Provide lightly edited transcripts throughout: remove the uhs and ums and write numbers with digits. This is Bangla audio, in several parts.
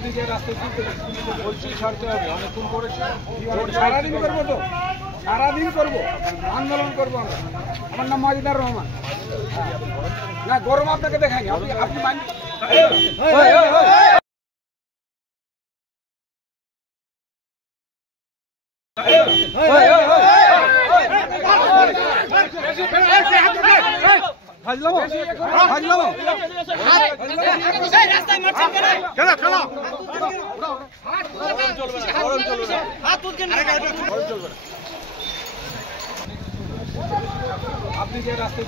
আপনি যে রাস্তায় বলছি ছাড়তে হবে, অনেকক্ষণ করেছে। সারাদিন করবো তো, সারাদিন করবো, আন্দোলন করবো আমরা। আমার নাম মজিদার রহমান। না গরম আপনাকে দেখাইনি, আপনি মানি আপনি যে রাস্তায়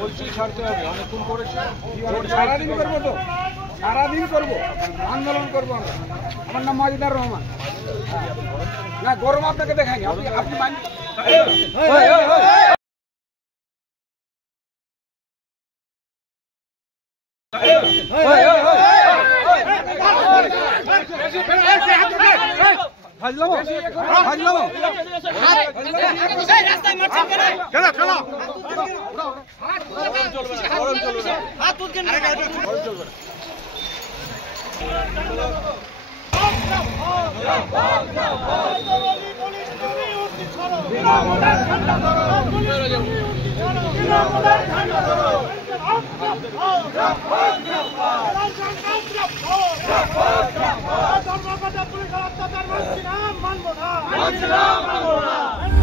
বলছি ছাড়তে হবে, অনেকক্ষণ করেছে। সারাদিন করবো তো, সারাদিন করবো, আন্দোলন করবো আমরা। আমার নাম মজিদার রহমান। না গরম আপনাকে দেখাইনি, আপনি মানি মানব না।